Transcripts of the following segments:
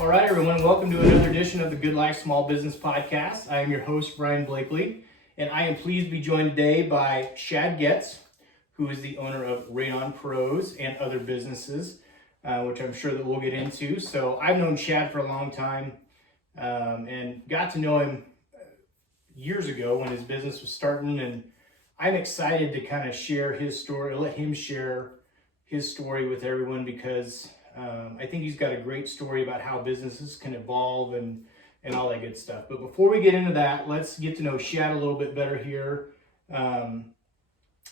All right, everyone, welcome to another edition of the Good Life Small Business Podcast. I am your host, Brian Blakely, and I am pleased to be joined today by Shad Getz, who is the owner of Radon Pros and other businesses, which I'm sure that we'll get into. So I've known Shad for a long time and got to know him years ago when his business was starting, and I'm excited to kind of share his story, let him share his story with everyone because I think he's got a great story about how businesses can evolve and all that good stuff. But before we get into that, let's get to know Shad a little bit better here.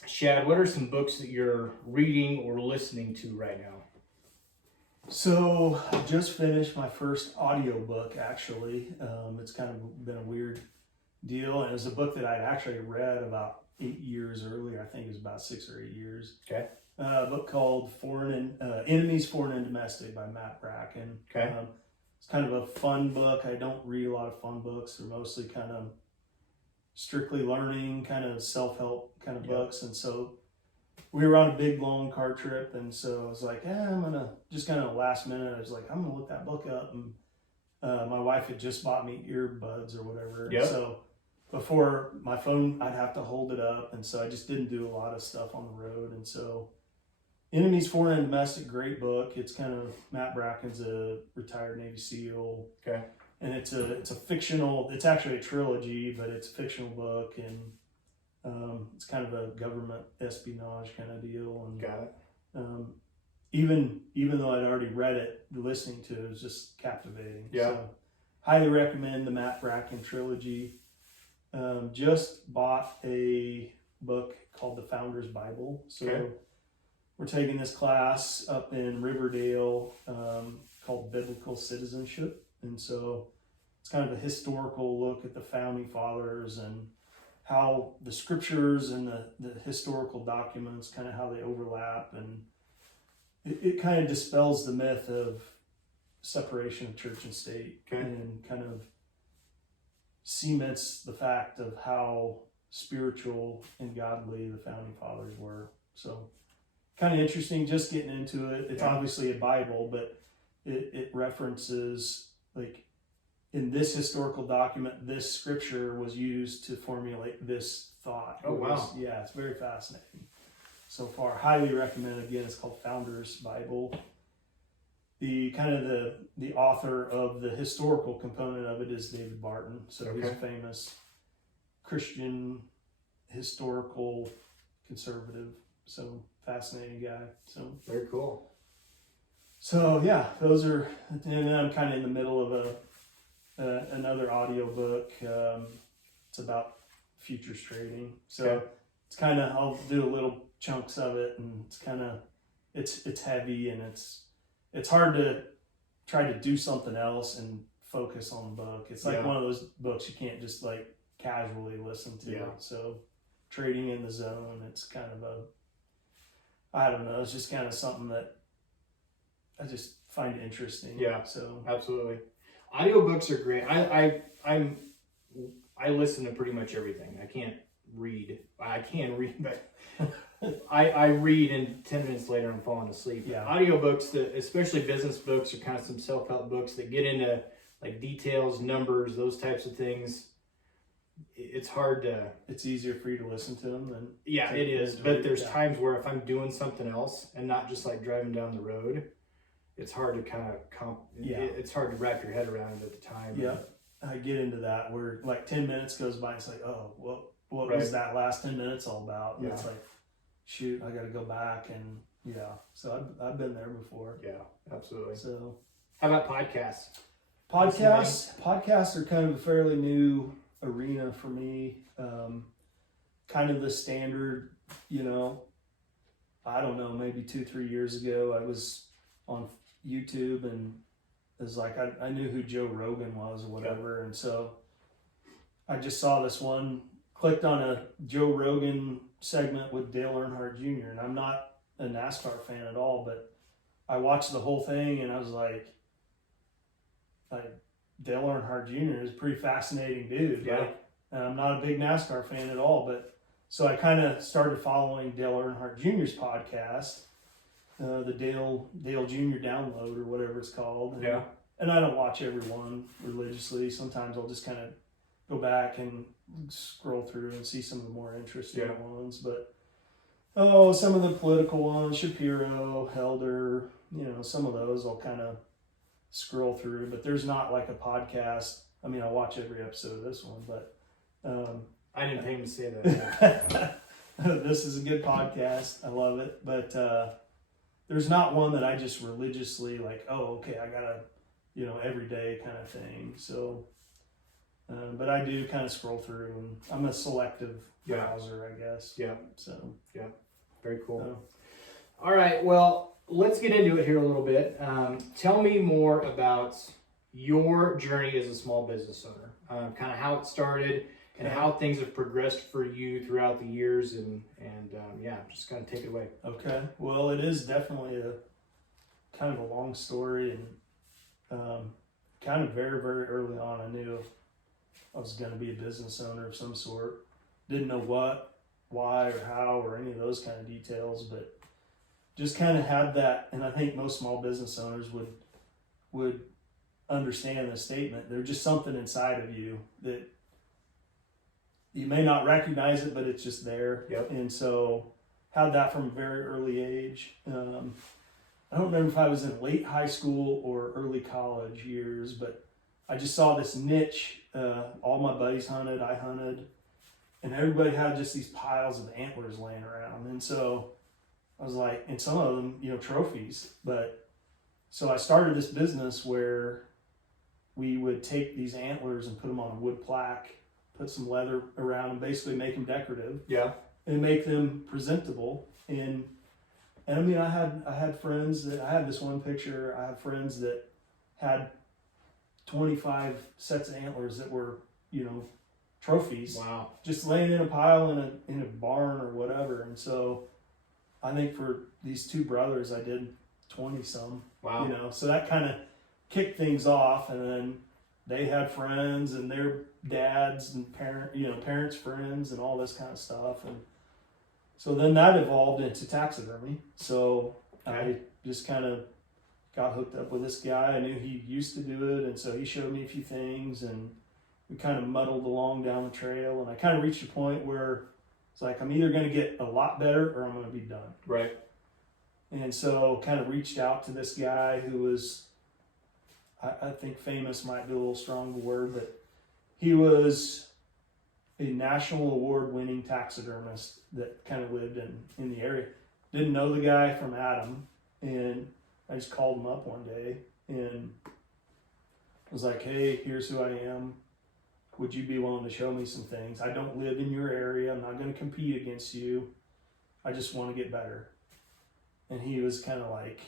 Shad, what are some books that you're reading or listening to right now? So I just finished my first audiobook, actually. It's kind of been a weird deal. And it was a book that I'd actually read about 8 years earlier. I think it was about 6 or 8 years. Okay. A book called Enemies, Foreign and Domestic by Matt Bracken. Okay. It's kind of a fun book. I don't read a lot of fun books. They're mostly kind of strictly learning, kind of self-help kind of books. And so we were on a big, long car trip. And so I was like, I'm going to, just kind of last minute, I was like, I'm going to look that book up. And my wife had just bought me earbuds or whatever. Yep. And so before my phone, I'd have to hold it up. And so I just didn't do a lot of stuff on the road. And so Enemies, Foreign and Domestic, great book. It's kind of, Matt Bracken's a retired Navy SEAL. Okay. And it's a fictional, it's actually a trilogy, but it's a fictional book. And it's kind of a government espionage kind of deal. And Got it. even though I'd already read it, listening to it was just captivating. Yeah. So highly recommend the Matt Bracken trilogy. Just bought a book called The Founder's Bible. So Okay. We're taking this class up in Riverdale called Biblical Citizenship. And so it's kind of a historical look at the founding fathers and how the scriptures and the historical documents, kind of how they overlap. And it kind of dispels the myth of separation of church and state. Okay. And kind of cements the fact of how spiritual and godly the founding fathers were. So kind of interesting, just getting into it. It's obviously a Bible, but it references, like, in this historical document, this scripture was used to formulate this thought. Oh, wow. Yeah, it's very fascinating. So far, highly recommend. Again, it's called Founder's Bible. The kind of the author of the historical component of it is David Barton. So he's a famous Christian historical conservative. So fascinating guy. So Very cool. So yeah, those are, and then I'm kind of in the middle of another audio book. It's about futures trading. So it's kind of, I'll do little chunks of it, and it's kind of, it's heavy, and it's hard to try to do something else and focus on the book. It's like one of those books you can't just like casually listen to. Yeah. So trading in the zone, it's kind of I don't know, it's just kind of something that I just find interesting. Yeah. So Absolutely. Audiobooks are great. I listen to pretty much everything. I can't read. I can read, but I read, and 10 minutes later I'm falling asleep. Yeah. Audiobooks, especially business books, or kind of some self-help books that get into like details, numbers, those types of things. It's hard to. It's easier for you to listen to them than. Yeah, it is. But there's times where if I'm doing something else and not just like driving down the road, it's hard to kind of it's hard to wrap your head around it at the time. Yeah, I get into that where like 10 minutes goes by, and it's like, oh, what was that last 10 minutes all about? And it's like, shoot, I got to go back, and so I've been there before. Yeah, absolutely. So, how about podcasts? Podcasts are kind of a fairly new arena for me. Kind of the standard, I don't know, maybe 2-3 years ago, I was on YouTube, and it was like I knew who Joe Rogan was or whatever, and so I just saw this one, clicked on a Joe Rogan segment with Dale Earnhardt Jr., and I'm not a NASCAR fan at all, but I watched the whole thing, and I was like Dale Earnhardt Jr. is a pretty fascinating dude. Yeah. And I'm not a big NASCAR fan at all, but so I kind of started following Dale Earnhardt Jr.'s podcast, the Dale Jr. Download or whatever it's called. And and I don't watch every one religiously. Sometimes I'll just kind of go back and scroll through and see some of the more interesting ones. But some of the political ones, Shapiro, Helder, some of those I'll kind of scroll through. But there's not like a podcast. I mean, I watch every episode of this one, but I didn't think to say that. this is a good podcast. I love it. But there's not one that I just religiously like, oh, okay, I gotta, every day kind of thing. So, but I do kind of scroll through, and I'm a selective browser, I guess. Yeah. So. Yeah. Very cool. All right. Well, let's get into it here a little bit. Tell me more about your journey as a small business owner, kind of how it started and how things have progressed for you throughout the years, and just kind of take it away. Okay. Well, it is definitely a kind of a long story, and kind of very, very early on, I knew I was going to be a business owner of some sort. Didn't know what, why, or how, or any of those kind of details, but just kind of had that. And I think most small business owners would understand the statement. There's just something inside of you that you may not recognize it, but it's just there. Yep. And so had that from a very early age. I don't remember if I was in late high school or early college years, but I just saw this niche. All my buddies hunted, I hunted, and everybody had just these piles of antlers laying around. And so I was like, and some of them, trophies. But so I started this business where we would take these antlers and put them on a wood plaque, put some leather around them, basically make them decorative. Yeah. And make them presentable. And I mean, I had friends that, I had this one picture, I have friends that had 25 sets of antlers that were, trophies. Wow. Just laying in a pile in a barn or whatever. And so I think for these two brothers, I did 20 some. Wow. So that kind of kicked things off, and then they had friends and their dads and parents' friends and all this kind of stuff. And so then that evolved into taxidermy. So I just kind of got hooked up with this guy. I knew he used to do it, and so he showed me a few things, and we kind of muddled along down the trail. And I kind of reached a point where it's like, I'm either going to get a lot better or I'm going to be done. Right. And so kind of reached out to this guy who was, I think famous might be a little strong of a word, but he was a national award winning taxidermist that kind of lived in the area. Didn't know the guy from Adam, and I just called him up one day and was like, hey, here's who I am. Would you be willing to show me some things? I don't live in your area. I'm not going to compete against you. I just want to get better. And he was kind of like,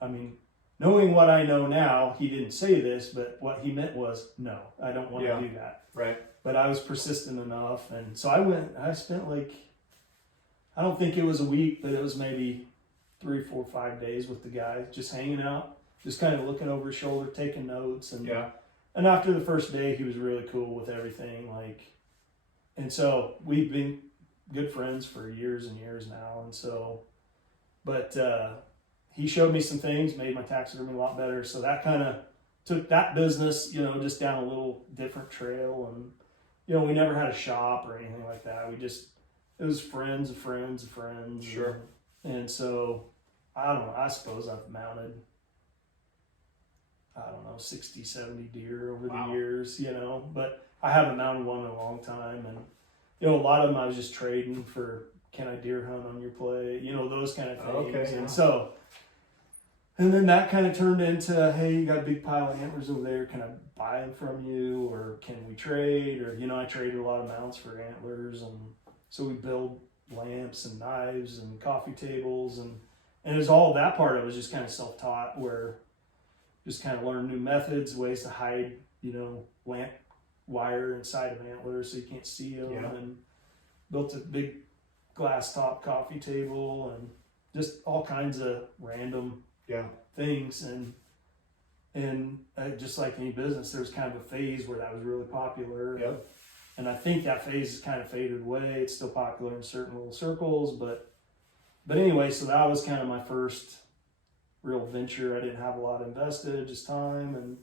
I mean, knowing what I know now, he didn't say this, but what he meant was, no, I don't want to do that. Right. But I was persistent enough. And so I spent like, I don't think it was a week, but it was maybe 3, 4, 5 days with the guy, just hanging out, just kind of looking over his shoulder, taking notes. And after the first day, he was really cool with everything. And so we've been good friends for years and years now. And so, but he showed me some things, made my taxidermy a lot better. So that kind of took that business, just down a little different trail. And, we never had a shop or anything like that. It was friends of friends of friends. Sure. And so, I don't know, I suppose I've mounted, 60, 70 deer over the years, but I haven't mounted one in a long time. And, a lot of them I was just trading for, can I deer hunt on your play? Those kind of things. Okay, And so, and then that kind of turned into, hey, you got a big pile of antlers over there. Can I buy them from you? Or can we trade? Or, I traded a lot of mounts for antlers. And so we build lamps and knives and coffee tables. And it was all that part of it was just kind of self-taught, where just kind of learn new methods, ways to hide, lamp wire inside of antlers so you can't see them. Yeah. And built a big glass top coffee table and just all kinds of random things. And just like any business, there's kind of a phase where that was really popular. Yep. And I think that phase has kind of faded away. It's still popular in certain little circles, but anyway, so that was kind of my first real venture. I didn't have a lot invested, just time, and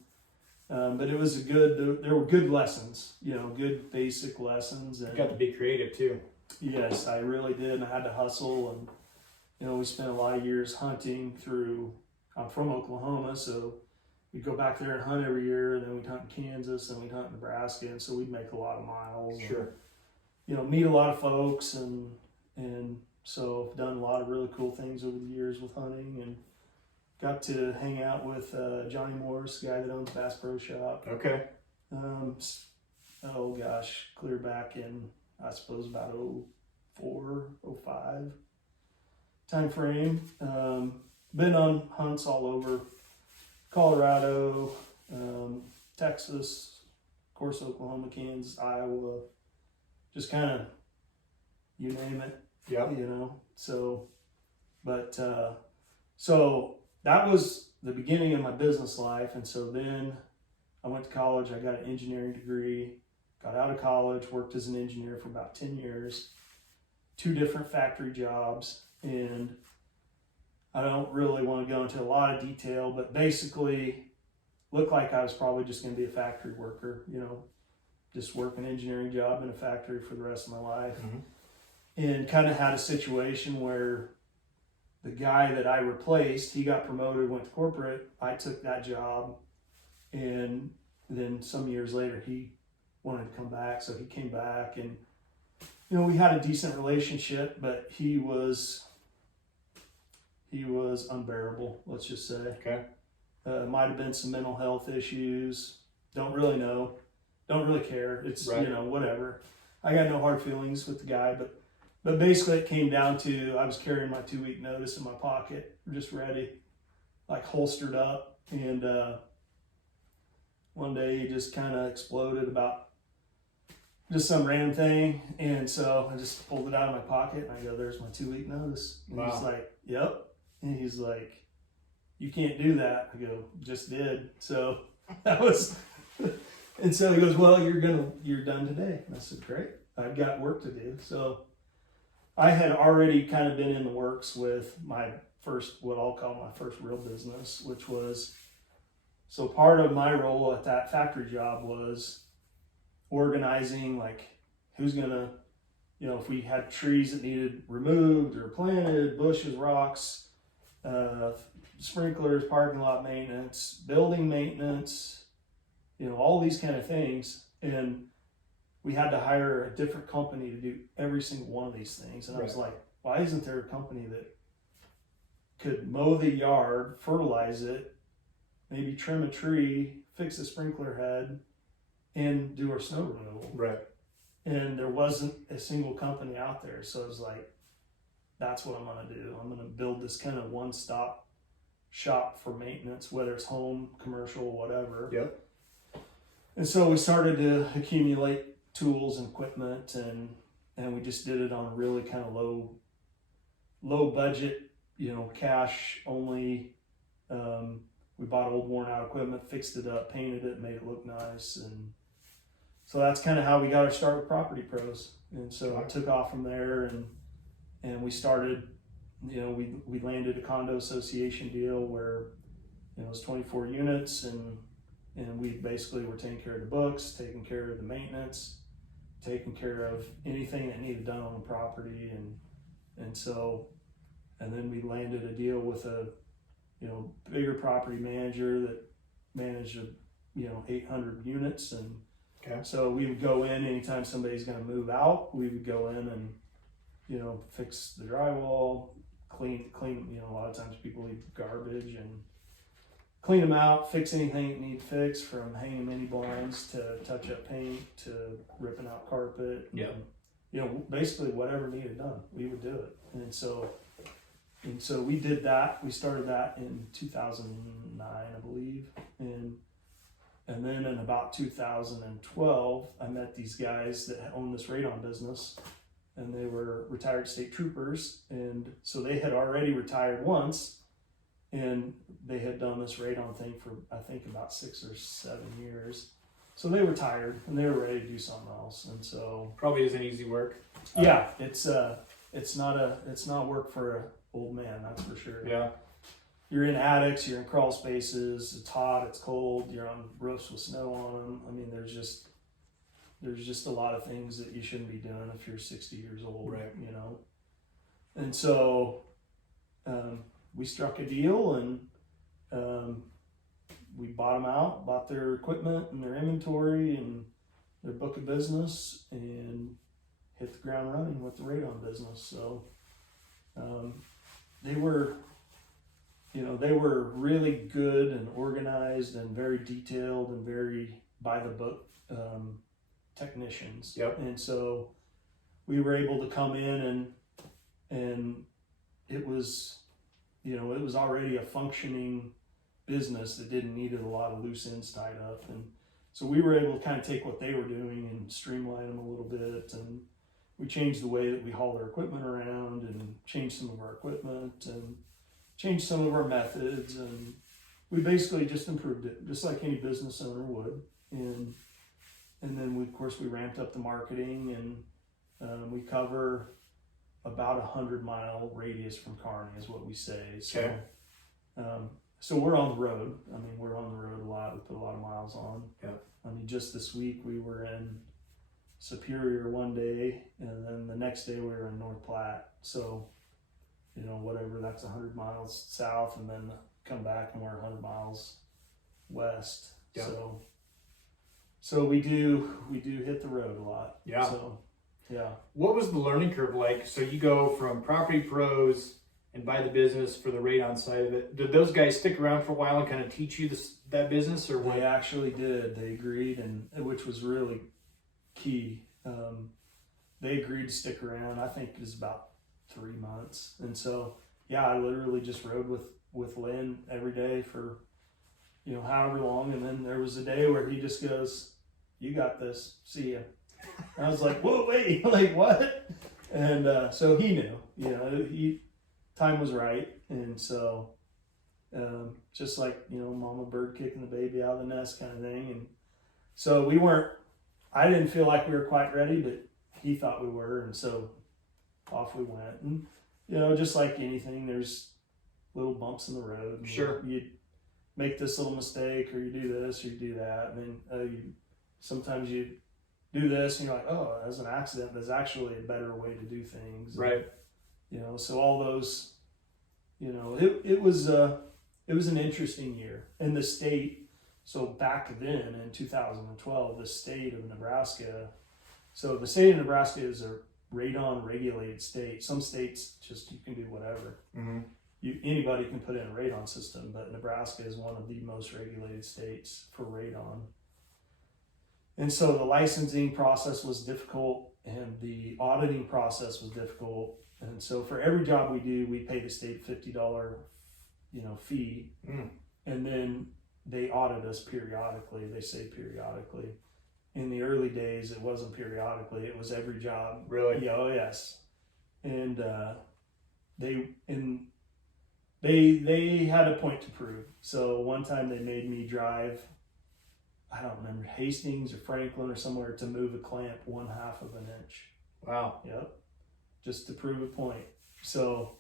but it was a good. There were good lessons, good basic lessons. And You got to be creative too. yes, I really did. And I had to hustle, and we spent a lot of years hunting through. I'm from Oklahoma, so we'd go back there and hunt every year. And then we'd hunt in Kansas, and we'd hunt in Nebraska, and so we'd make a lot of miles. Sure. And, meet a lot of folks, and so I've done a lot of really cool things over the years with hunting, and got to hang out with Johnny Morris, the guy that owns Bass Pro Shop. Okay. Oh gosh, clear back in, I suppose, about 04, 05 time frame. Been on hunts all over Colorado, Texas, of course, Oklahoma, Kansas, Iowa, just kind of, you name it. Yeah. So that was the beginning of my business life. And so then I went to college, I got an engineering degree, got out of college, worked as an engineer for about 10 years, 2 different factory jobs. And I don't really want to go into a lot of detail, but basically looked like I was probably just going to be a factory worker, just work an engineering job in a factory for the rest of my life. Mm-hmm. And kind of had a situation where the guy that I replaced, he got promoted, went to corporate. I took that job, and then some years later he wanted to come back, so he came back, and we had a decent relationship, but he was unbearable, let's just say. Okay. Might have been some mental health issues. Don't really know. Don't really care. It's right. Whatever. I got no hard feelings with the guy, but basically it came down to I was carrying my 2-week notice in my pocket, just ready, like holstered up, and one day he just kind of exploded about just some random thing, and so I just pulled it out of my pocket and I go, "There's my 2-week notice." And wow. He's like, "Yep," and he's like, "You can't do that." I go, "Just did." So that was, and so he goes, "Well, you're done today." And I said, "Great, I've got work to do." So I had already kind of been in the works with my first, what I'll call my first real business, which was, so part of my role at that factory job was organizing, like, who's gonna, if we had trees that needed removed or planted, bushes, rocks, sprinklers, parking lot maintenance, building maintenance, all these kind of things. And we had to hire a different company to do every single one of these things. And I was like, why isn't there a company that could mow the yard, fertilize it, maybe trim a tree, fix a sprinkler head, and do our snow removal? Right. And there wasn't a single company out there. So I was like, that's what I'm going to do. I'm going to build this kind of one-stop shop for maintenance, whether it's home, commercial, whatever. Yep. And so we started to accumulate tools and equipment, and we just did it on a really kind of low budget, cash only. We bought old worn out equipment, fixed it up, painted it, made it look nice. And so that's kind of how we got our start with Property Pros. And so I took off from there, and we started, we landed a condo association deal where, it was 24 units, and we basically were taking care of the books, taking care of the maintenance, taking care of anything that needed done on the property. And then we landed a deal with a, bigger property manager that managed, 800 units. And okay. So we would go in anytime somebody's going to move out, we would go in and, fix the drywall, clean, a lot of times people leave garbage, and clean them out, fix anything that needs fixed, from hanging mini blinds to touch up paint to ripping out carpet. Yeah. Basically whatever needed done, we would do it. And so we did that. We started that in 2009, I believe. And then in about 2012, I met these guys that owned this radon business, and they were retired state troopers. And so they had already retired once, and they had done this radon thing for, I think, about 6 or 7 years. So they were tired and they were ready to do something else. And so probably isn't easy work. Yeah, it's not work for an old man, that's for sure. Yeah. you're in attics, you're in crawl spaces, it's hot, it's cold, you're on roofs with snow on them. I mean, there's just a lot of things that you shouldn't be doing if you're 60 years old, Right. you know? And so we struck a deal, and we bought them out, bought their equipment and their inventory and their book of business, and hit the ground running with the radon business. So they were really good and organized and very detailed and very by the book technicians. Yep. And so we were able to come in, and it was already a functioning business that didn't need a lot of loose ends tied up. And so we were able to kind of take what they were doing and streamline them a little bit. And we changed the way that we haul our equipment around, and changed some of our equipment, and changed some of our methods. And we basically just improved it, just like any business owner would. And then we ramped up the marketing, and we cover about 100-mile radius from Kearney is what we say. So, okay. So we're on the road. I mean, we're on the road a lot. We put a lot of miles on. Yeah. I mean, just this week we were in Superior one day, and then the next day we were in North Platte. So, whatever, that's 100 miles south, and then come back and we're 100 miles west. Yeah. So we do hit the road a lot. Yeah. So, yeah. What was the learning curve like? So you go from Property Pros and buy the business for the radon side of it. Did those guys stick around for a while and kind of teach you that business, or what? They actually did. They agreed, and which was really key. They agreed to stick around. I think it was about 3 months. And so, yeah, I literally just rode with Lynn every day for, however long. And then there was a day where he just goes, "You got this. See ya." And I was like, "Whoa, wait, like what?" And so he knew, time was right. And so, just like, mama bird kicking the baby out of the nest kind of thing. And so I didn't feel like we were quite ready, but he thought we were. And so off we went. And, just like anything, there's little bumps in the road. Sure. You make this little mistake, or you do this, or you do that. And then sometimes you do this and you're like, oh, that was an accident. There's actually a better way to do things. Right. And, so all those, it was an interesting year. And the state, so back then in 2012, the state of Nebraska, so the state of Nebraska is a radon regulated state. Some states just, you can do whatever. Mm-hmm. Anybody can put in a radon system, but Nebraska is one of the most regulated states for radon. And so the licensing process was difficult, and the auditing process was difficult. And so for every job we do, we pay the state $50, fee. Mm. And then they audit us periodically. They say periodically. In the early days, it wasn't periodically. It was every job. Really? Yeah, oh yes. And they had a point to prove. So one time they made me drive, I don't remember, Hastings or Franklin or somewhere, to move a clamp 1/2 of an inch. Wow. Yep. Just to prove a point. So,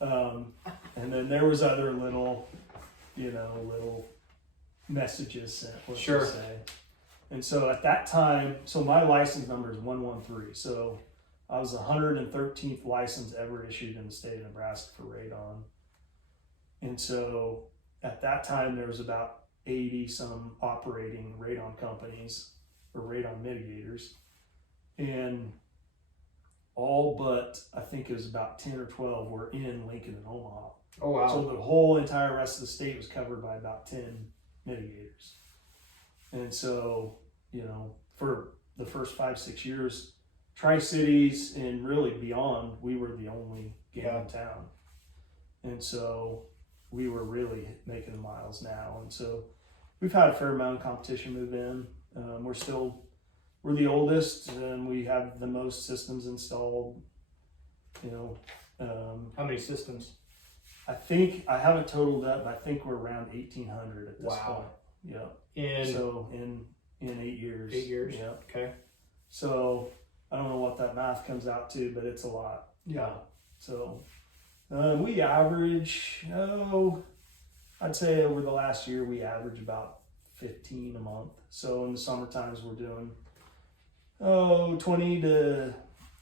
and then there was other little messages sent, let's Sure. just say. And so at that time, so my license number is 113. So I was the 113th license ever issued in the state of Nebraska for radon. And so at that time, there was about 80 some operating radon companies or radon mitigators. And all but, I think it was about 10 or 12 were in Lincoln and Omaha. Oh, wow. So the whole entire rest of the state was covered by about 10 mitigators. And so, for the first 5-6 years, Tri-Cities and really beyond, we were the only game in town. And so we were really making the miles now. And so we've had a fair amount of competition move in. We're the oldest, and we have the most systems installed. How many systems? I think, I haven't totaled up, but I think we're around 1,800 at this point. Yeah. So in 8 years. 8 years? Yeah. Okay. So I don't know what that math comes out to, but it's a lot. Yeah. So we average, I'd say over the last year we average about 15 a month. So in the summer times we're doing 20 to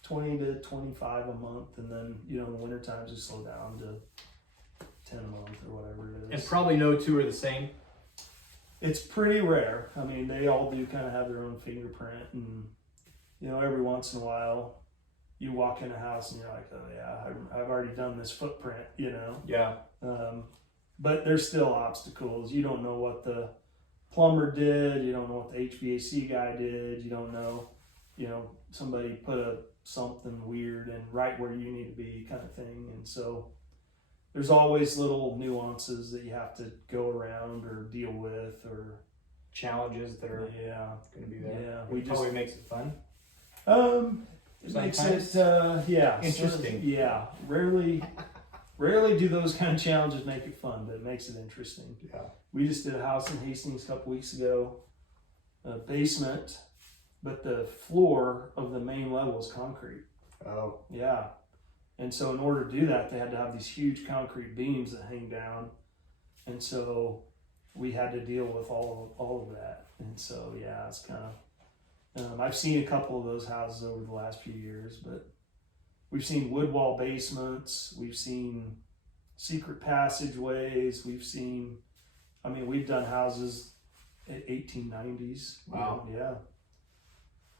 25 a month, and then in the winter times we slow down to 10 a month or whatever it is. And probably no two are the same. It's pretty rare. I mean, they all do kind of have their own fingerprint, and every once in a while you walk in a house and you're like, oh yeah, I've already done this footprint, Yeah. But there's still obstacles. You don't know what the plumber did. You don't know what the HVAC guy did. You don't know, somebody put something weird and right where you need to be, kind of thing. And so there's always little nuances that you have to go around or deal with, or challenges that are going to be there. Yeah, Which probably makes it fun. It makes it interesting. Rarely do those kind of challenges make it fun, but it makes it interesting. Yeah. We just did a house in Hastings a couple weeks ago, a basement, but the floor of the main level is concrete. Oh. Yeah. And so in order to do that, they had to have these huge concrete beams that hang down. And so we had to deal with all of that. And so, yeah, it's kind of, I've seen a couple of those houses over the last few years, but we've seen wood wall basements. We've seen secret passageways. We've done houses at 1890s. Wow. Yeah.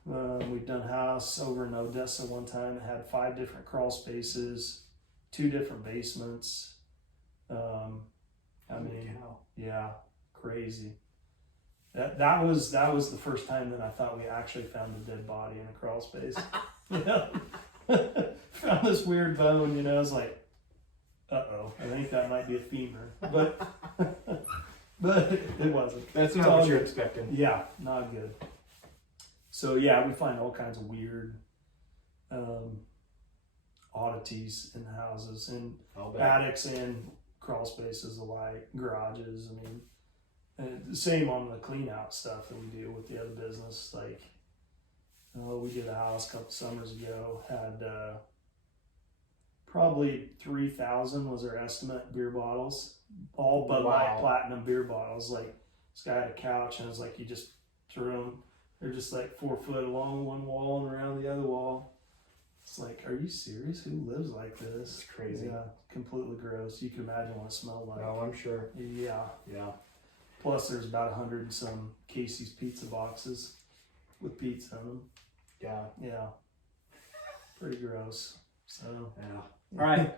We've done a house over in Odessa one time that had 5 different crawl spaces, 2 different basements. Yeah, crazy. That was the first time that I thought we actually found a dead body in a crawl space. Found this weird bone, I was like, uh-oh, I think that might be a femur. But it wasn't. That's not what you're expecting. Yeah, not good. So yeah, we find all kinds of weird oddities in the houses, and attics and crawl spaces alike, garages. The same on the clean out stuff that we do with the other business. Like, we did a house a couple summers ago, had probably 3,000 was our estimate beer bottles, all Bud Light Platinum beer bottles. Like, this guy had a couch, and it was like you just threw them. They're just like 4 foot along one wall and around the other wall. It's like, are you serious? Who lives like this? It's crazy. Yeah, completely gross. You can imagine what it smelled like. Oh, I'm sure. Yeah. Yeah. Plus, there's about 100 and some Casey's pizza boxes with pizza in them. Yeah. Yeah. Pretty gross. So. Yeah. All right.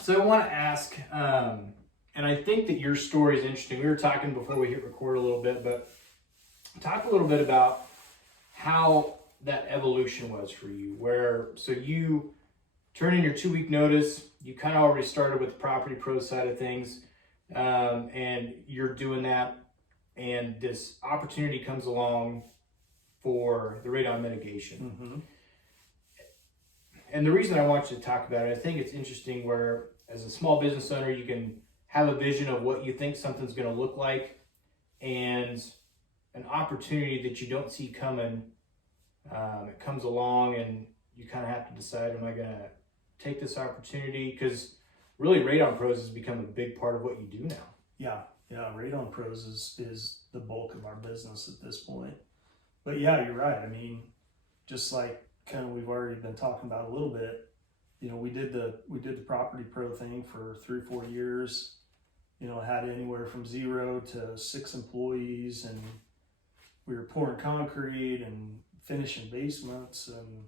So I want to ask, and I think that your story is interesting. We were talking before we hit record a little bit, but talk a little bit about how that evolution was for you. So you turned in your 2-week notice. You kind of already started with the Property Pro side of things, and you're doing that. And this opportunity comes along for the radon mitigation. Mm-hmm. And the reason I want you to talk about it, I think it's interesting where as a small business owner, you can have a vision of what you think something's going to look like, and an opportunity that you don't see coming, it comes along, and you kind of have to decide, am I going to take this opportunity? Because really Radon Pros has become a big part of what you do now. Yeah, Radon Pros is the bulk of our business at this point. But yeah, you're right. Just like kind of we've already been talking about a little bit, we did the Property Pro thing for 3 or 4 years. Had anywhere from 0 to 6 employees, and we were pouring concrete and finishing basements and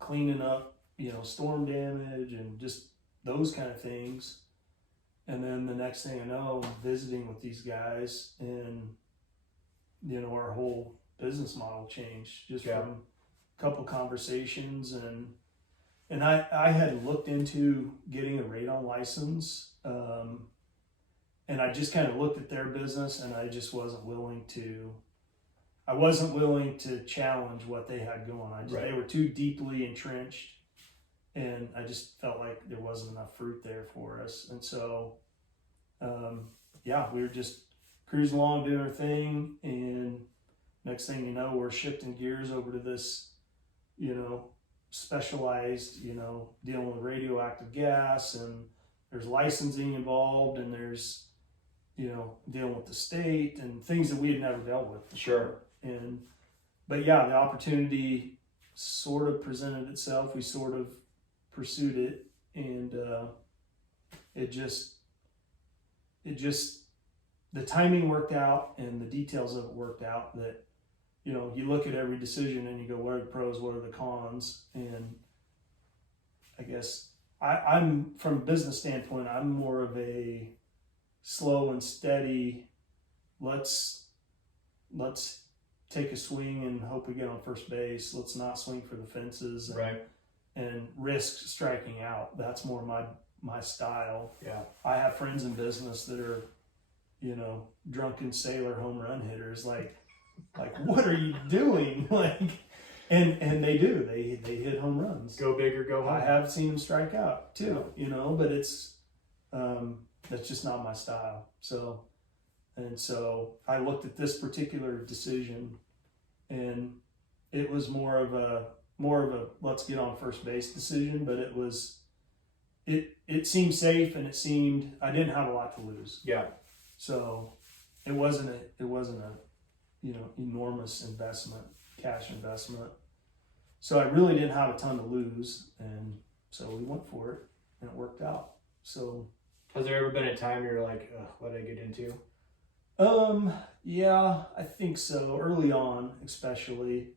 cleaning up, storm damage and just those kind of things. And then the next thing I know, I'm visiting with these guys, and our whole business model changed just from a couple conversations. And I had looked into getting a radon license, and I just kind of looked at their business, and I just wasn't willing to challenge what they had going. They were too deeply entrenched, and I just felt like there wasn't enough fruit there for us. And so, we were just cruising along doing our thing, and next thing you know, we're shifting gears over to this, specialized, dealing with radioactive gas, and there's licensing involved, and there's, you know, dealing with the state and things that we had never dealt with before. Sure. But yeah, the opportunity sort of presented itself. We sort of pursued it, and it just the timing worked out, and the details of it worked out. That, you know, you look at every decision and you go, what are the pros, what are the cons? And I guess I'm from a business standpoint, I'm more of a slow and steady. Let's take a swing and hope we get on first base. Let's not swing for the fences and risk striking out. That's more my style. Yeah. I have friends in business that are, you know, drunken sailor home run hitters. Like what are you doing? And they do. They hit home runs. Go big or go home. I have seen them strike out too, you know, but it's that's just not my style. So I looked at this particular decision, and it was more of a let's get on first base decision, but it seemed safe, and it seemed I didn't have a lot to lose. Yeah. So it wasn't a you know, enormous cash investment. So I really didn't have a ton to lose, and so we went for it, and it worked out. So has there ever been a time you're like, what did I get into? Yeah, I think so. Early on, especially.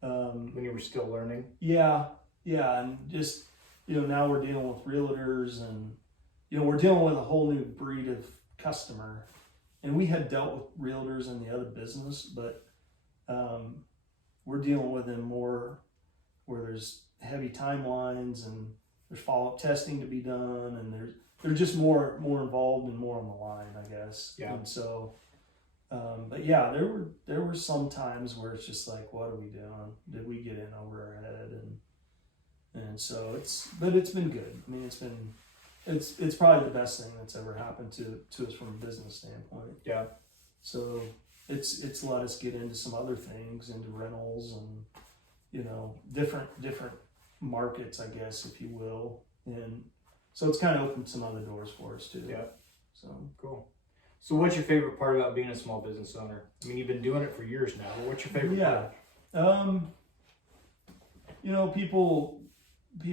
When you were still learning? Yeah, and just, you know, now we're dealing with realtors, and, you know, we're dealing with a whole new breed of customer. And we had dealt with realtors in the other business, but we're dealing with them more where there's heavy timelines, and there's follow-up testing to be done, and they're just more involved and more on the line, I guess. Yeah. And so, but yeah, there were some times where it's just like, what are we doing? Did we get in over our head? And so it's been good. I mean, it's probably the best thing that's ever happened to us from a business standpoint. Yeah. So it's let us get into some other things, into rentals, and, you know, different markets, I guess, if you will. And so it's kind of opened some other doors for us too. Yeah. So cool. So what's your favorite part about being a small business owner? I mean, you've been doing it for years now. What's your favorite part? You know, people,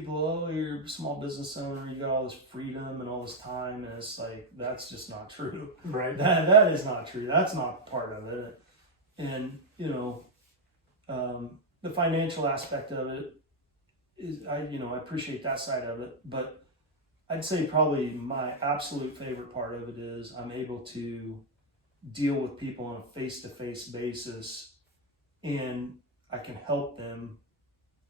oh, you're a small business owner, you got all this freedom and all this time, and it's like, that's just not true. Right. That is not true. That's not part of it. And, you know, the financial aspect of it is, I appreciate that side of it, but I'd say probably my absolute favorite part of it is I'm able to deal with people on a face-to-face basis, and I can help them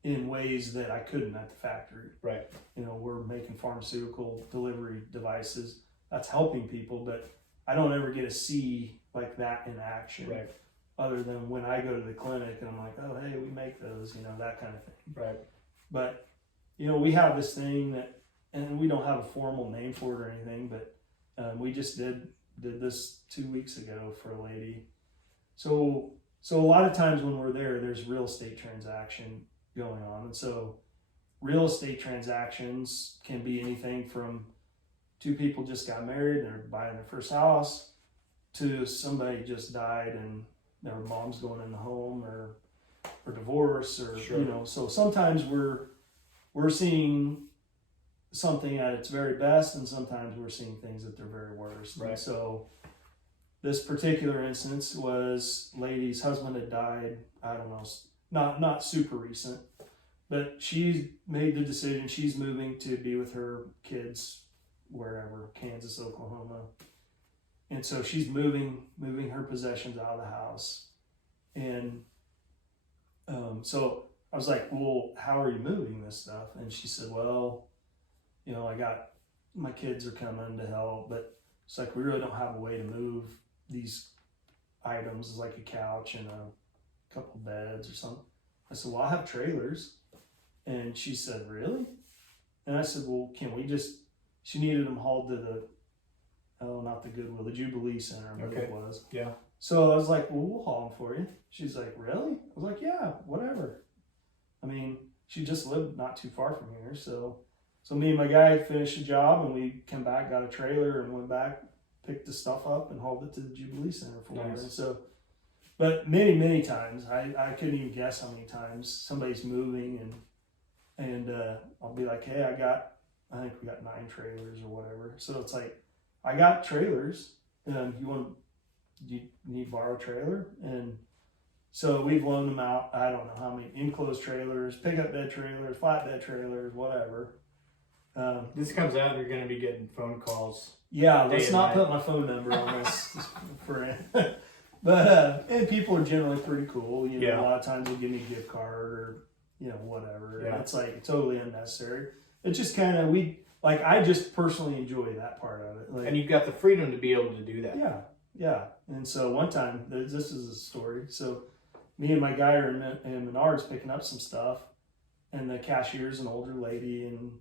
in ways that I couldn't at the factory. Right. You know, we're making pharmaceutical delivery devices. That's helping people, but I don't ever get to see like that in action. Right. Other than when I go to the clinic and I'm like, oh, hey, we make those, you know, that kind of thing. Right. But, you know, we have this thing that, and we don't have a formal name for it or anything, but we just did this 2 weeks ago for a lady. So a lot of times when we're there, there's real estate transaction going on. And so real estate transactions can be anything from two people just got married and they're buying their first house, to somebody just died and their mom's going in the home, or divorce, or sure. You know. So sometimes we're seeing something at its very best, and sometimes we're seeing things at their very worst. Right. And so this particular instance was lady's husband had died. I don't know, not super recent, but she made the decision. She's moving to be with her kids wherever, Kansas, Oklahoma. And so she's moving her possessions out of the house. And so I was like, well, how are you moving this stuff? And she said, well, you know, my kids are coming to help, but it's like, we really don't have a way to move these items. It's like a couch and a couple beds or something. I said, well, I have trailers. And she said, really? And I said, well, she needed them hauled to not the Goodwill, the Jubilee Center, whatever it was. Yeah. So I was like, well, we'll haul them for you. She's like, really? I was like, yeah, whatever. I mean, she just lived not too far from here. So So me and my guy finished the job, and we came back, got a trailer, and went back, picked the stuff up, and hauled it to the Jubilee Center for her. And so, but many times, I couldn't even guess how many times somebody's moving, and I'll be like, hey, I think we got 9 trailers or whatever. So it's like, I got trailers, and do you need to borrow a trailer? And so we've loaned them out. I don't know how many enclosed trailers, pickup bed trailers, flatbed trailers, whatever. This comes out, you're going to be getting phone calls. Yeah, let's not put my phone number on this but and people are generally pretty cool. You know, a lot of times they'll give me a gift card or whatever. Yeah. And it's like totally unnecessary. It's just kind of I just personally enjoy that part of it. Like, and you've got the freedom to be able to do that. Yeah. And so one time, this is a story. So me and my guy are in Menards picking up some stuff, and the cashier's an older lady, and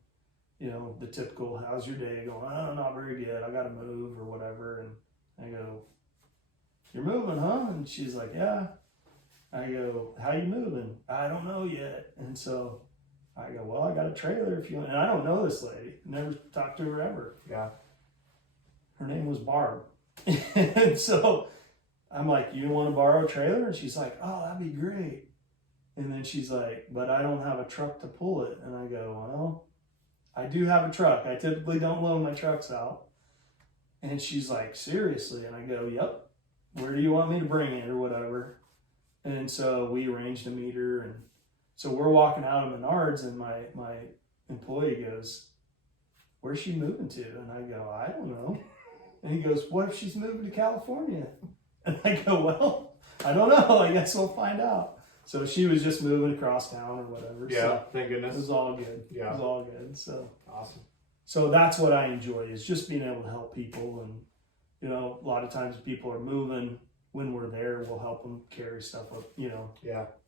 the typical, how's your day going? Oh, not very good. I got to move or whatever. And I go, you're moving, huh? And she's like, yeah. I go, how you moving? I don't know yet. And so I go, well, I got a trailer if you want. And I don't know this lady. Never talked to her ever. Yeah. Her name was Barb. And so I'm like, you want to borrow a trailer? And she's like, oh, that'd be great. And then she's like, but I don't have a truck to pull it. And I go, well, I do have a truck. I typically don't loan my trucks out. And she's like, seriously? And I go, yep. Where do you want me to bring it or whatever? And so we arranged a meter. And so we're walking out of Menards, and my employee goes, where's she moving to? And I go, I don't know. And he goes, what if she's moving to California? And I go, well, I don't know. I guess we'll find out. So she was just moving across town or whatever. Yeah, so thank goodness. It was all good. Yeah. It was all good. So awesome. So that's what I enjoy, is just being able to help people. And, a lot of times people are moving. When we're there, we'll help them carry stuff up,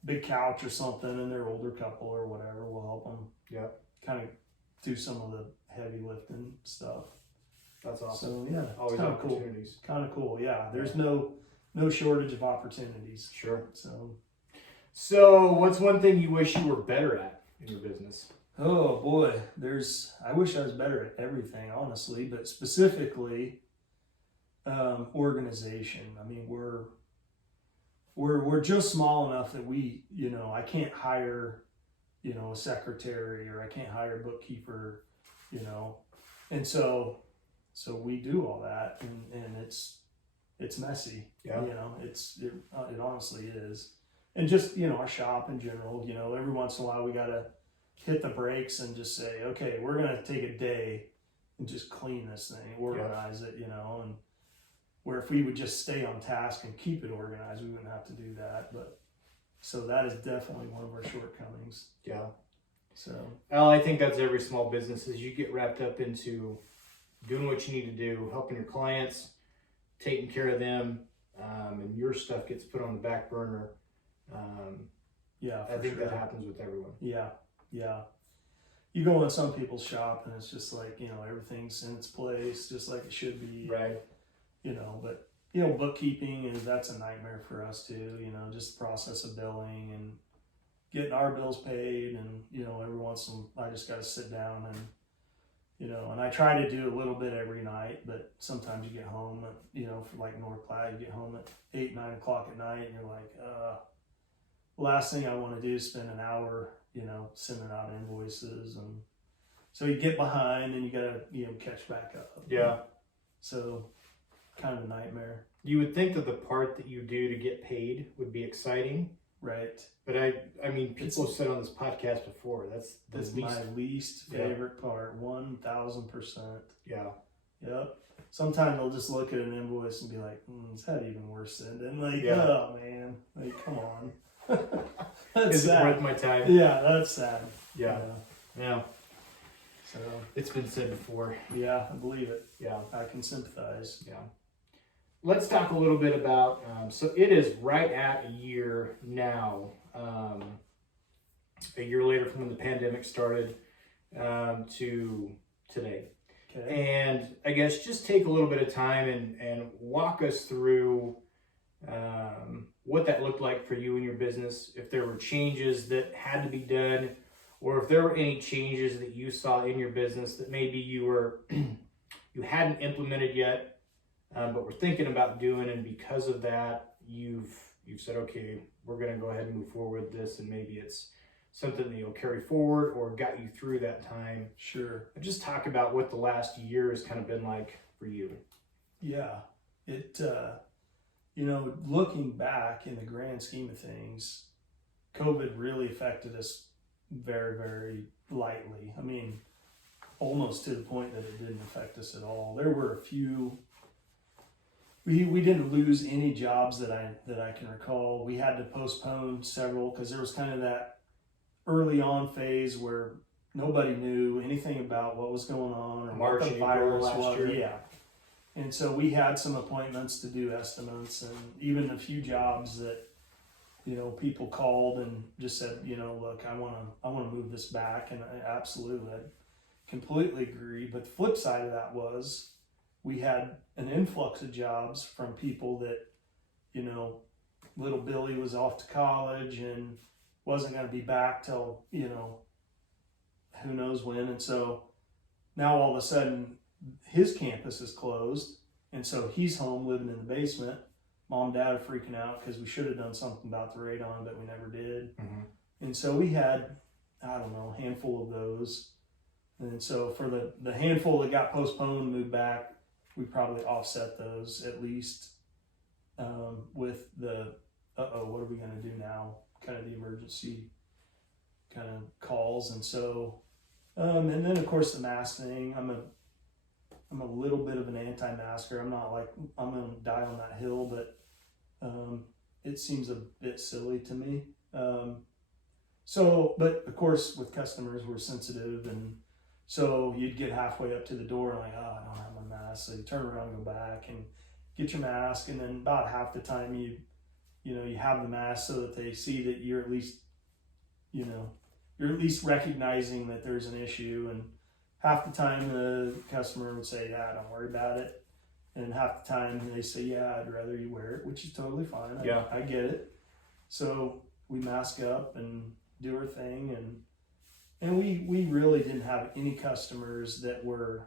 big couch or something, and they're older couple or whatever. We'll help them kind of do some of the heavy lifting stuff. That's awesome. So yeah, always kind opportunities. Kind of cool. Yeah, there's no shortage of opportunities. Sure. So what's one thing you wish you were better at in your business? Oh boy, I wish I was better at everything, honestly, but specifically organization. I mean, we're just small enough that I can't hire a secretary, or I can't hire a bookkeeper, and so we do all that, and it's messy. Yeah. It honestly is. And just, our shop in general, every once in a while we got to hit the brakes and just say, okay, we're going to take a day and just clean this thing, organize it, and where if we would just stay on task and keep it organized, we wouldn't have to do that. But so that is definitely one of our shortcomings. Yeah. So. Well, I think that's every small business, is you get wrapped up into doing what you need to do, helping your clients, taking care of them, and your stuff gets put on the back burner. I think that happens with everyone. Yeah. You go in some people's shop and it's just like, everything's in its place, just like it should be. Right. But bookkeeping that's a nightmare for us too. Just the process of billing and getting our bills paid, and every once in a while I just got to sit down and and I try to do a little bit every night, but sometimes you get home at, for like North Platte, you get home at 8, 9 o'clock at night, and you're like, last thing I want to do is spend an hour, sending out invoices, and so you get behind and you gotta, catch back up. Yeah. So, kind of a nightmare. You would think that the part that you do to get paid would be exciting. Right. But I mean, people have said on this podcast before, that's my least favorite part, 1,000%. Yeah. Yep. Sometimes I'll just look at an invoice and be like, is that even worse than? And like, yeah. Oh man, like, come on. That's sad. It worth my time? Yeah, that's sad. Yeah. So So it's been said before. Yeah, I believe it. Yeah. I can sympathize. Yeah. Let's talk a little bit about, so it is right at a year now, a year later from when the pandemic started, to today. Okay. And I guess just take a little bit of time and walk us through what that looked like for you and your business, if there were changes that had to be done, or if there were any changes that you saw in your business that maybe you hadn't implemented yet, but were thinking about doing, and because of that, you've said, okay, we're going to go ahead and move forward with this, and maybe it's something that you'll carry forward or got you through that time. Sure. Just talk about what the last year has kind of been like for you. Yeah, it, looking back in the grand scheme of things, COVID really affected us very, very lightly. I mean, almost to the point that it didn't affect us at all. There were a few, we didn't lose any jobs that I can recall. We had to postpone several because there was kind of that early on phase where nobody knew anything about what was going on or March, what the April virus last was. year. Yeah. And so we had some appointments to do estimates, and even a few jobs that, people called and just said, look, I want to move this back. And I completely agree. But the flip side of that was we had an influx of jobs from people that, little Billy was off to college and wasn't going to be back till, who knows when. And so now all of a sudden his campus is closed. And so he's home living in the basement. Mom and dad are freaking out because we should have done something about the radon, but we never did. Mm-hmm. And so we had, a handful of those. And so for the handful that got postponed and moved back, we probably offset those at least with the, what are we going to do now? Kind of the emergency kind of calls. And so, and then of course the mask thing, I'm a little bit of an anti-masker. I'm not like I'm going to die on that hill, but it seems a bit silly to me. But of course with customers, we're sensitive, and so you'd get halfway up to the door and like, oh, I don't have my mask. So you turn around and go back and get your mask. And then about half the time you have the mask so that they see that you're at least, you're at least recognizing that there's an issue. And half the time the customer would say, yeah, don't worry about it. And half the time they say, yeah, I'd rather you wear it, which is totally fine. Yeah. I get it. So we mask up and do our thing. And we really didn't have any customers that were,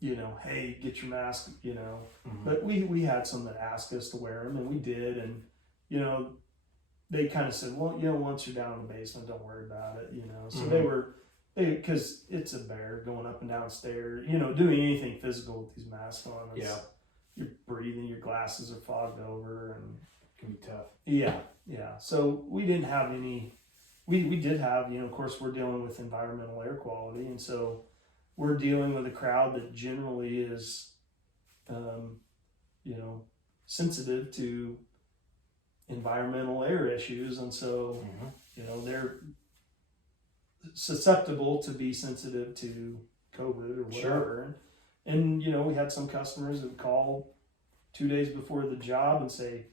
hey, get your mask, Mm-hmm. but we had some that asked us to wear them, and we did. And, they kind of said, well, once you're down in the basement, don't worry about it, So Mm-hmm. because it's a bear going up and down stairs, doing anything physical with these masks on. Yeah. You're breathing, your glasses are fogged over, and It can be tough. Yeah. So we didn't have any, we did have, of course we're dealing with environmental air quality. And so we're dealing with a crowd that generally is, sensitive to environmental air issues. And so, Mm-hmm. they're susceptible to be sensitive to COVID or whatever. Sure. And we had some customers that would call 2 days before the job and say,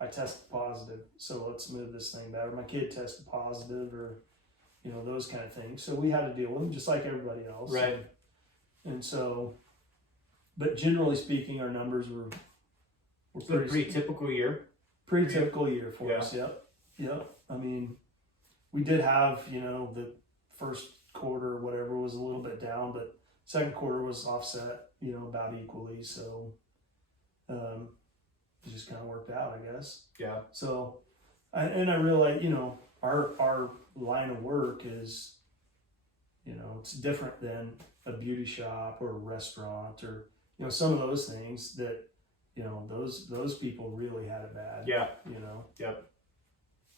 I tested positive, so let's move this thing better. My kid tested positive, or, those kind of things. So we had to deal with them just like everybody else. Right. And so, but generally speaking, our numbers were pretty typical year. Pretty typical year for Yeah. us. Yep. I mean, we did have, the first quarter or whatever was a little bit down, but second quarter was offset, about equally. So, it just kind of worked out, I guess. Yeah. So, I realize, our line of work is, it's different than a beauty shop or a restaurant or, some of those things that, those people really had it bad. Yeah. Yep.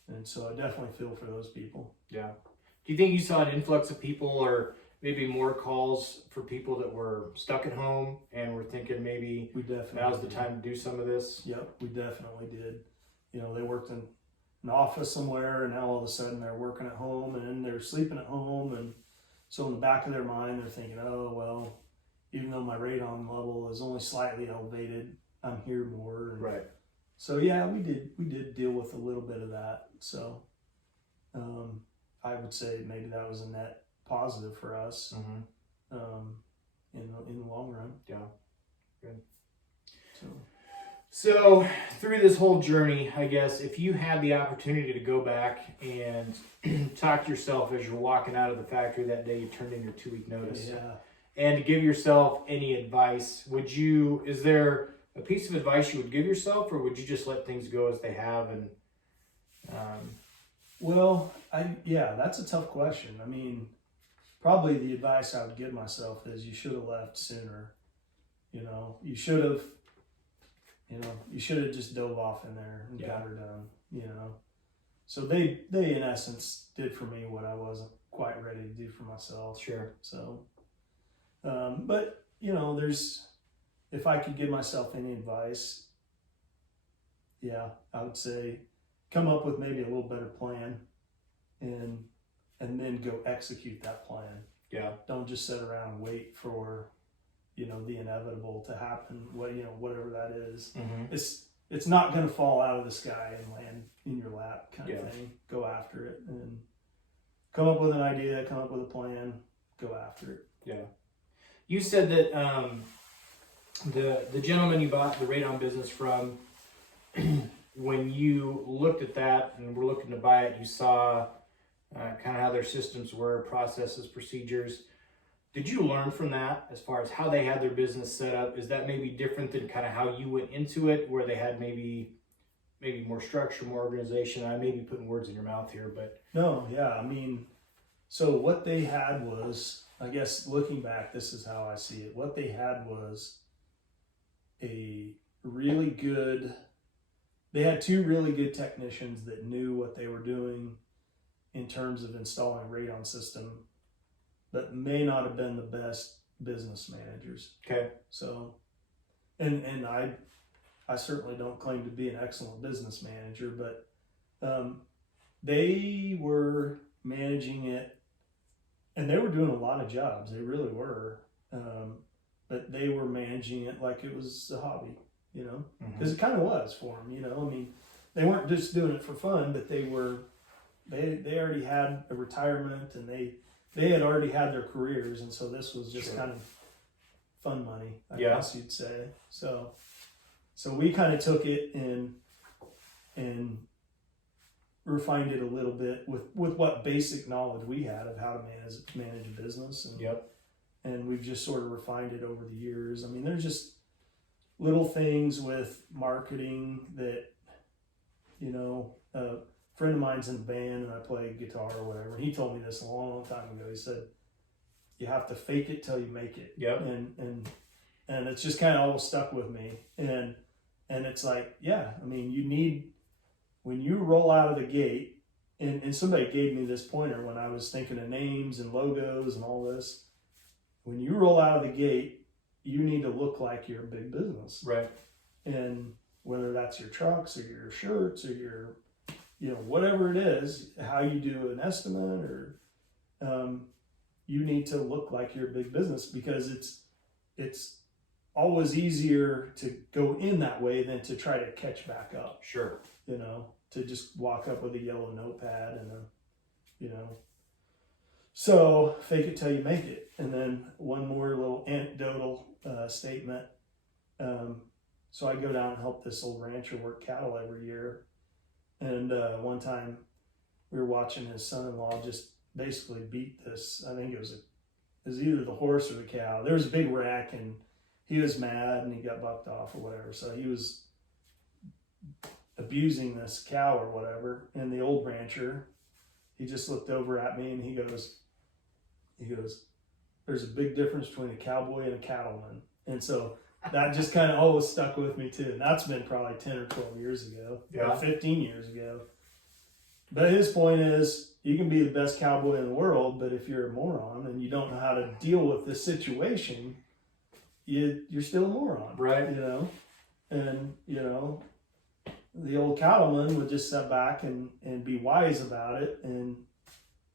And so I definitely feel for those people. Yeah. Do you think you saw an influx of people, or maybe more calls for people that were stuck at home and were thinking maybe We definitely now's the did. time to do some of this? Yep, we definitely did. They worked in an office somewhere, and now all of a sudden they're working at home and they're sleeping at home. And so in the back of their mind, they're thinking, oh, well, even though my radon level is only slightly elevated, I'm here more. And Right. so, yeah, we did deal with a little bit of that. So I would say maybe that was a net positive for us. Mm-hmm. In the long run. Yeah. Good. So So through this whole journey, I guess if you had the opportunity to go back and talk to yourself as you're walking out of the factory that day you turned in your 2-week notice, Yeah. and to give yourself any advice, is there a piece of advice you would give yourself, or would you just let things go as they have? And Well, that's a tough question. I mean, probably the advice I would give myself is you should have left sooner. You should have, just dove off in there and got her done, So they in essence did for me what I wasn't quite ready to do for myself. Sure. So, but if I could give myself any advice, I would say come up with maybe a little better plan and then go execute that plan. Yeah. Don't just sit around and wait for, the inevitable to happen, whatever that is. Mm-hmm. It's not going to fall out of the sky and land in your lap kind of thing. Go after it and come up with an idea, come up with a plan, go after it. Yeah. You said that the gentleman you bought the radon business from, when you looked at that and were looking to buy it, you saw kind of how their systems were, processes, procedures. Did you learn from that as far as how they had their business set up? Is that maybe different than kind of how you went into it, where they had maybe more structure, more organization? I may be putting words in your mouth here, but no, yeah, I mean, so what they had was, I guess looking back, this is how I see it. What they had was they had 2 really good technicians that knew what they were doing in terms of installing a radon system, but may not have been the best business managers. Okay. So, and I certainly don't claim to be an excellent business manager, but they were managing it, and they were doing a lot of jobs. They really were, but they were managing it like it was a hobby, because it kind of was for them. I mean, they weren't just doing it for fun, but they already had a retirement, and they had already had their careers, and so this was just kind of fun money, I guess you'd say. So we kind of took it and refined it a little bit with what basic knowledge we had of how to manage a business, and we've just sort of refined it over the years. I mean, there's just little things with marketing that, a friend of mine's in a band and I play guitar or whatever. He told me this a long, long time ago. He said, you have to fake it till you make it. Yep. And it's just kind of always stuck with me. And it's like, I mean, when you roll out of the gate, and somebody gave me this pointer when I was thinking of names and logos and all this. When you roll out of the gate, you need to look like you're a big business. Right. And whether that's your trucks or your shirts or your, whatever it is, how you do an estimate, or you need to look like you're a big business, because it's always easier to go in that way than to try to catch back up. Sure. To just walk up with a yellow notepad and so fake it till you make it. And then one more little anecdotal statement. So I go down and help this old rancher work cattle every year. And one time we were watching his son-in-law just basically beat this. I think it was either the horse or the cow. There was a big wreck, and he was mad and he got bucked off or whatever. So he was abusing this cow or whatever. And the old rancher, he just looked over at me and he goes, there's a big difference between a cowboy and a cattleman. And so that just kind of always stuck with me too. And that's been probably 10 or 12 years ago, or 15 years ago. But his point is, you can be the best cowboy in the world, but if you're a moron and you don't know how to deal with this situation, you're still a moron. Right. And, the old cattleman would just sit back and be wise about it. And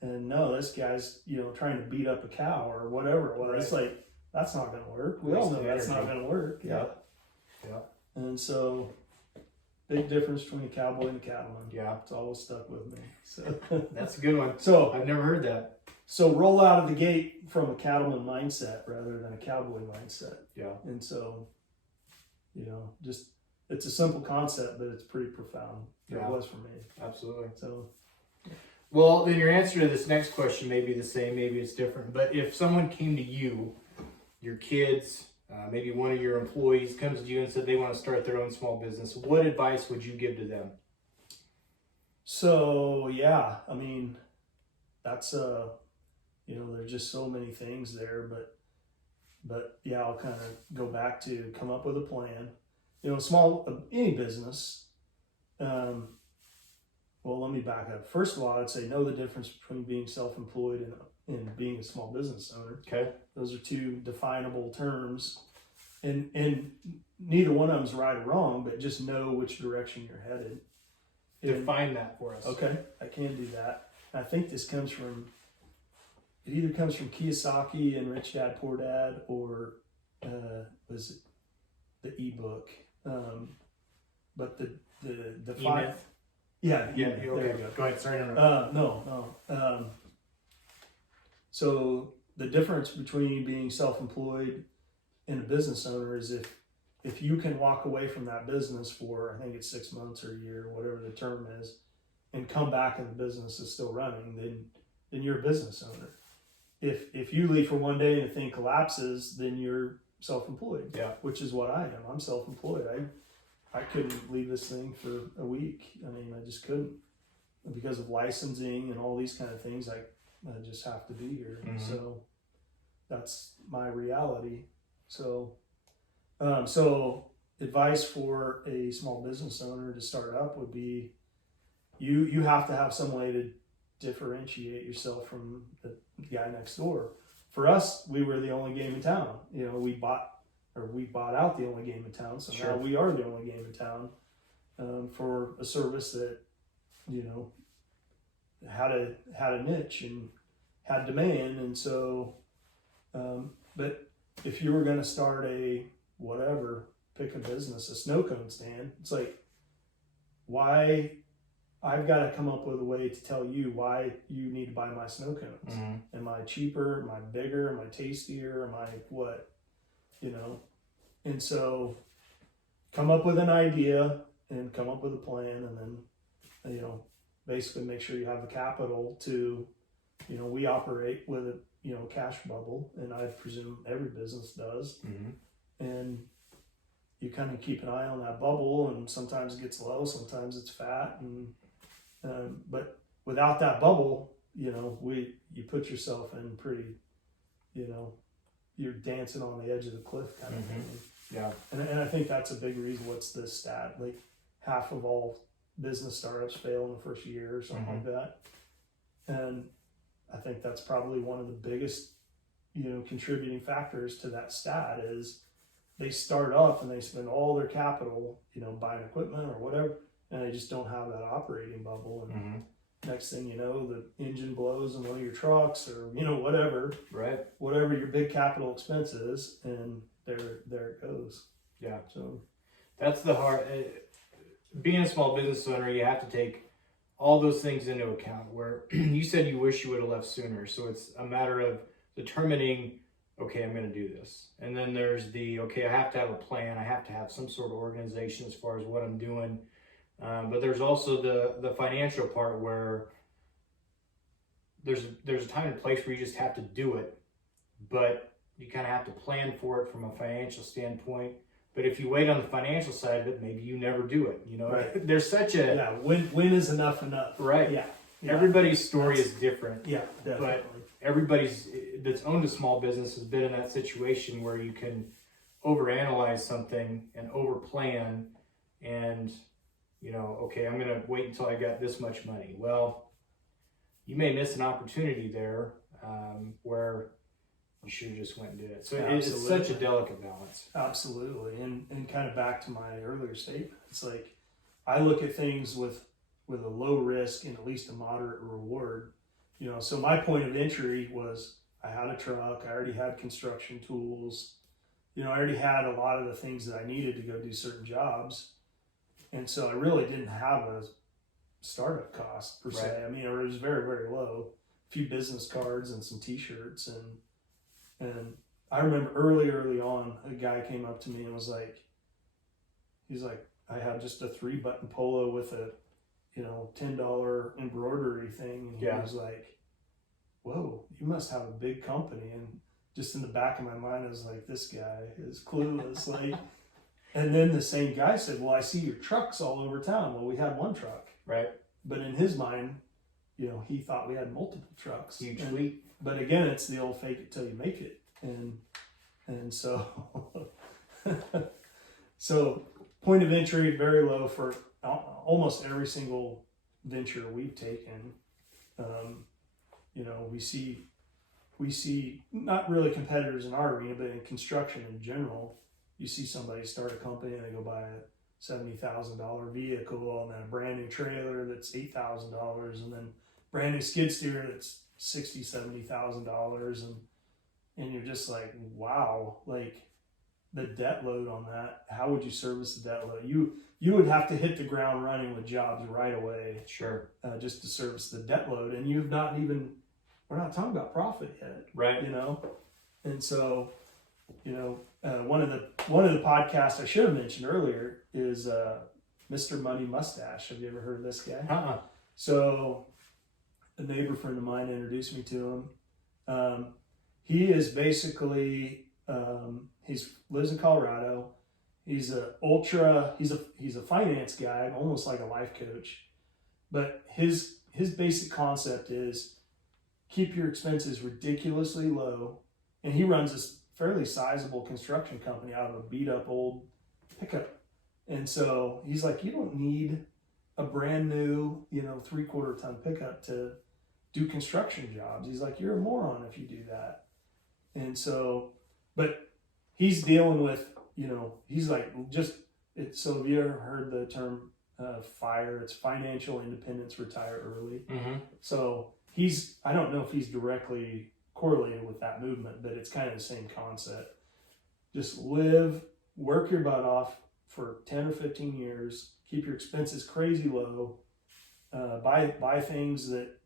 no, this guy's, trying to beat up a cow or whatever it was. Right. It's like, that's not going to work. We all know that's not going to work. Yeah. And so, big difference between a cowboy and a cattleman. Yeah. It's always stuck with me. So That's a good one. So I've never heard that. So roll out of the gate from a cattleman mindset rather than a cowboy mindset. Yeah. And so, just it's a simple concept, but it's pretty profound. It Yeah. was for me. Absolutely. So, Well, then your answer to this next question may be the same, maybe it's different. But if someone came to you, your kids, maybe one of your employees comes to you and said they want to start their own small business, what advice would you give to them? so yeah, I mean, that's there's just so many things there, but yeah, I'll kind of go back to come up with a plan. Any business. Well, let me back up. First of all, I'd say know the difference between being self-employed and being a small business owner. Okay. Those are two definable terms, and neither one of them's right or wrong, but just know which direction you're headed. Define that for us. Okay, I can do that. I think this comes from, it either comes from Kiyosaki and Rich Dad Poor Dad, or was it the ebook? But the E-Myth? Yeah, Yeah, E-Myth. okay. There you go. Go ahead, sorry to interrupt. No. So the difference between being self-employed and a business owner is if you can walk away from that business for, I think it's 6 months or a year, whatever the term is, and come back and the business is still running, then you're a business owner. If you leave for one day and the thing collapses, then you're self-employed. Yeah. Which is what I am. I'm self-employed. I couldn't leave this thing for a week. I mean, I just couldn't, because of licensing and all these kind of things. I just have to be here. Mhm. So that's my reality. So advice for a small business owner to start up would be, you have to have some way to differentiate yourself from the guy next door. For us, we were the only game in town. We bought out the only game in town, so Sure. now we are the only game in town, for a service that had a niche and had demand. And so but if you were going to start pick a business, a snow cone stand, it's like, why? I've got to come up with a way to tell you why you need to buy my snow cones. Mm-hmm. Am I cheaper? Am I bigger? Am I tastier? Am I what? And so come up with an idea and come up with a plan, and then, basically make sure you have the capital to, we operate with a, cash bubble, and I presume every business does. Mm-hmm. And you kind of keep an eye on that bubble, and sometimes it gets low, sometimes it's fat. But without that bubble, you put yourself in pretty, you're dancing on the edge of the cliff kind of Mm-hmm. thing. Yeah. And I think that's a big reason. What's the stat? Like half of all business startups fail in the first year or something Mm-hmm. like that. And I think that's probably one of the biggest, contributing factors to that stat is they start up and they spend all their capital, buying equipment or whatever, and they just don't have that operating bubble. And Mm-hmm. next thing you know, the engine blows in one of your trucks, or Right. whatever your big capital expense is, and there it goes. Yeah. So That's the hard. Being a small business owner, you have to take all those things into account. Where you said you wish you would have left sooner, so it's a matter of determining, okay, I'm going to do this, and then there's okay, I have to have a plan. I have to have some sort of organization as far as what I'm doing. But there's also the financial part where there's a time and place where you just have to do it, but you kind of have to plan for it from a financial standpoint. But if you wait on the financial side of it, maybe you never do it. Right. There's such a when is enough? right. Yeah. Everybody's story is different. Yeah, definitely. Everybody's that's owned a small business has been in that situation where you can overanalyze something and overplan, and okay, I'm gonna wait until I got this much money. Well, you may miss an opportunity there where you should have just went and did it. So it's such a delicate balance. Absolutely. And kind of back to my earlier statement, it's like I look at things with a low risk and at least a moderate reward. So my point of entry was I had a truck, I already had construction tools, I already had a lot of the things that I needed to go do certain jobs. And so I really didn't have a startup cost per se. Right. I mean, it was very, very low. A few business cards and some t-shirts. And I remember early on, a guy came up to me and was like, he's like, I have just a 3-button polo with a, $10 embroidery thing. And he was like, whoa, you must have a big company. And just in the back of my mind, I was like, this guy is clueless. Like, and then the same guy said, well, I see your trucks all over town. Well, we had one truck. Right. But in his mind, he thought we had multiple trucks. Huge fleet. But again, it's the old fake it till you make it. And so, so point of entry, very low for almost every single venture we've taken. We see not really competitors in our arena, but in construction in general, you see somebody start a company and they go buy a $70,000 vehicle and then a brand new trailer that's $8,000 and then brand new skid steer that's $60,000, $70,000 and you're just like, wow, like the debt load on that. How would you service the debt load? You would have to hit the ground running with jobs right away. Sure. Just to service the debt load, and we're not talking about profit yet. Right. And so, one of the podcasts I should have mentioned earlier is Mr. Money Mustache. Have you ever heard of this guy? So a neighbor friend of mine introduced me to him. He is basically he lives in Colorado. He's a finance guy, almost like a life coach. But his basic concept is keep your expenses ridiculously low. And he runs this fairly sizable construction company out of a beat up old pickup. And so he's like, you don't need a brand new, 3/4 ton pickup to do construction jobs. He's like, you're a moron if you do that. And so, but he's dealing with, he's like, so have you ever heard the term FIRE? It's financial independence, retire early. Mm-hmm. So I don't know if he's directly correlated with that movement, but it's kind of the same concept. Just work your butt off for 10 or 15 years, keep your expenses crazy low, buy things that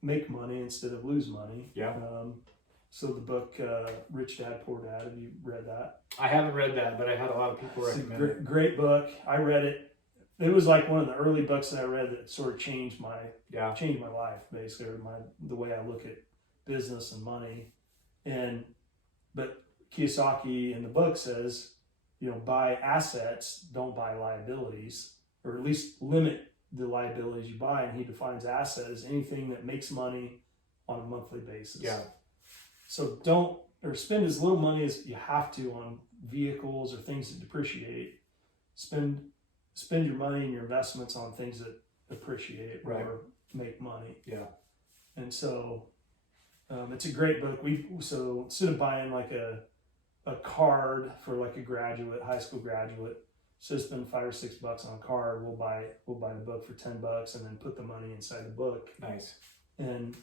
make money instead of lose money. Yeah. So the book, Rich Dad, Poor Dad, have you read that? I haven't read that, but I had a lot of people recommend it. Great book. I read it. It was like one of the early books that I read that sort of changed my life, basically, or the way I look at business and money. But Kiyosaki in the book says, buy assets, don't buy liabilities, or at least limit the liabilities you buy. And he defines asset as anything that makes money on a monthly basis. Yeah. So spend as little money as you have to on vehicles or things that depreciate. Spend your money and your investments on things that appreciate or make money. Yeah. And so it's a great book. So instead of buying like a card for like a high school graduate, so spend $5 or $6 on a card, we'll buy the book for $10 and then put the money inside the book. Nice. And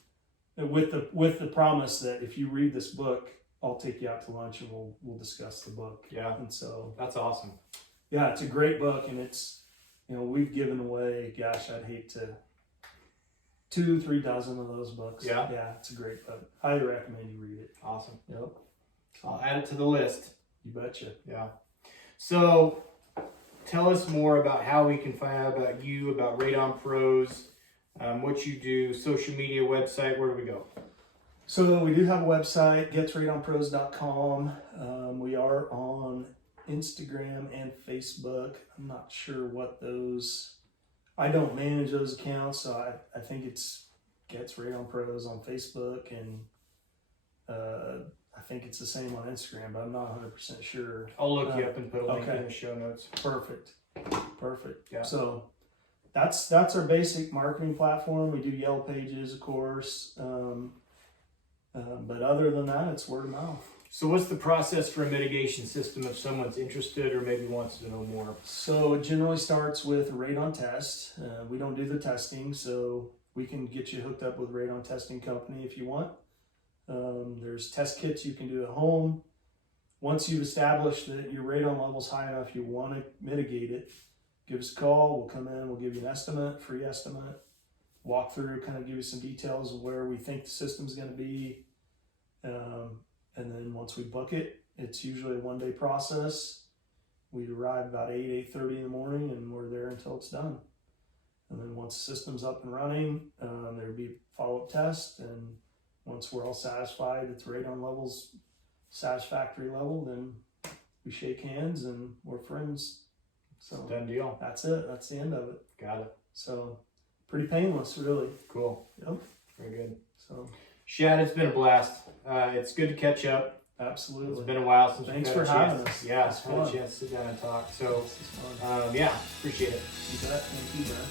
with the promise that if you read this book, I'll take you out to lunch and we'll discuss the book. Yeah. And so that's awesome. Yeah, it's a great book, and it's, we've given away, gosh, I'd hate to 2-3 dozen of those books. Yeah. Yeah, it's a great book. Highly recommend you read it. Awesome. Yep. I'll add it to the list. You betcha. Yeah. So tell us more about how we can find out about you, about Radon Pros, what you do, social media, website, where do we go? So we do have a website, getsradonpros.com. We are on Instagram and Facebook. I'm not sure what I don't manage those accounts, so I think it's Getz Radon Pros on Facebook, and I think it's the same on Instagram, but I'm not 100% sure. I'll look you up and put a link in the show notes. Perfect. Yeah. So that's our basic marketing platform. We do Yellow Pages, of course, but other than that, it's word of mouth. So what's the process for a mitigation system if someone's interested or maybe wants to know more? So it generally starts with a radon test. We don't do the testing, so we can get you hooked up with a radon testing company if you want. There's test kits you can do at home. Once you've established that your radon level's high enough, you want to mitigate it, give us a call. We'll come in, we'll give you an estimate, free estimate, walk through, kind of give you some details of where we think the system's going to be. And then once we book it, it's usually a 1-day process. we arrive about 8:30 in the morning, and we're there until it's done. And then once the system's up and running, there'd be follow-up tests, and once we're all satisfied that the radon level's satisfactory level, then we shake hands and we're friends. So Done deal. that's it. That's the end of it. Got it. So pretty painless, really. Cool. Yep. Very good. So Shad, it's been a blast. It's good to catch up. absolutely. It's been a while since Thanks we've for had a having chance. us. Yeah, It's had a fun. chance to sit down and talk. So, This is fun. yeah, appreciate it. You bet. Thank you, Brad.